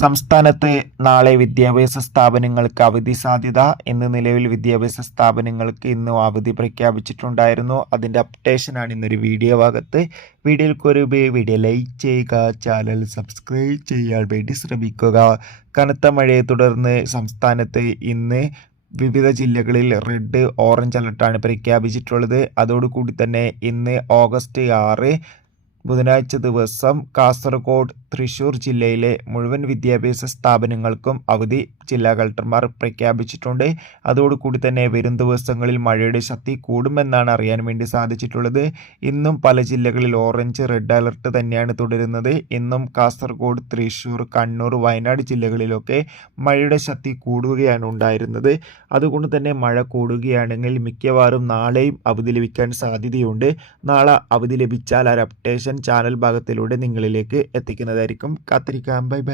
സംസ്ഥാനത്ത് നാളെ വിദ്യാഭ്യാസ സ്ഥാപനങ്ങൾക്ക് അവധി സാധ്യത. ഇന്ന് നിലവിൽ വിദ്യാഭ്യാസ സ്ഥാപനങ്ങൾക്ക് ഇന്ന് അവധി പ്രഖ്യാപിച്ചിട്ടുണ്ടായിരുന്നു. അതിൻ്റെ അപ്ഡേഷനാണ് ഇന്നൊരു വീഡിയോ ഭാഗത്ത്. വീഡിയോ ലൈക്ക് ചെയ്യുക, ചാനൽ സബ്സ്ക്രൈബ് ചെയ്യാൻ വേണ്ടി ശ്രമിക്കുക. കനത്ത മഴയെ തുടർന്ന് സംസ്ഥാനത്ത് ഇന്ന് വിവിധ ജില്ലകളിൽ റെഡ്, ഓറഞ്ച് അലർട്ടാണ് പ്രഖ്യാപിച്ചിട്ടുള്ളത്. അതോടുകൂടി തന്നെ ഇന്ന് ഓഗസ്റ്റ് 6 ബുധനാഴ്ച ദിവസം കാസർഗോഡ്, തൃശൂർ ജില്ലയിലെ മുഴുവൻ വിദ്യാഭ്യാസ സ്ഥാപനങ്ങൾക്കും അവധി ജില്ലാ കളക്ടർമാർ പ്രഖ്യാപിച്ചിട്ടുണ്ട്. അതോടുകൂടി തന്നെ വരും ദിവസങ്ങളിൽ മഴയുടെ ശക്തി കൂടുമെന്നാണ് അറിയാൻ വേണ്ടി സാധിച്ചിട്ടുള്ളത്. ഇന്നും പല ജില്ലകളിൽ ഓറഞ്ച്, റെഡ് അലർട്ട് തന്നെയാണ് തുടരുന്നത്. ഇന്നും കാസർഗോഡ്, തൃശൂർ, കണ്ണൂർ, വയനാട് ജില്ലകളിലൊക്കെ മഴയുടെ ശക്തി കൂടുകയാണ് ഉണ്ടായിരുന്നത്. അതുകൊണ്ട് തന്നെ മഴ കൂടുകയാണെങ്കിൽ മിക്കവാറും നാളെയും അവധി ലഭിക്കാൻ സാധ്യതയുണ്ട്. നാളെ അവധി ലഭിച്ചാൽ ആ അപ്ഡേഷൻ ചാനൽ ഭാഗത്തിലൂടെ നിങ്ങളിലേക്ക് എത്തിക്കുന്നതായിരിക്കും. കാത്തിരിക്കാം. Bye bye.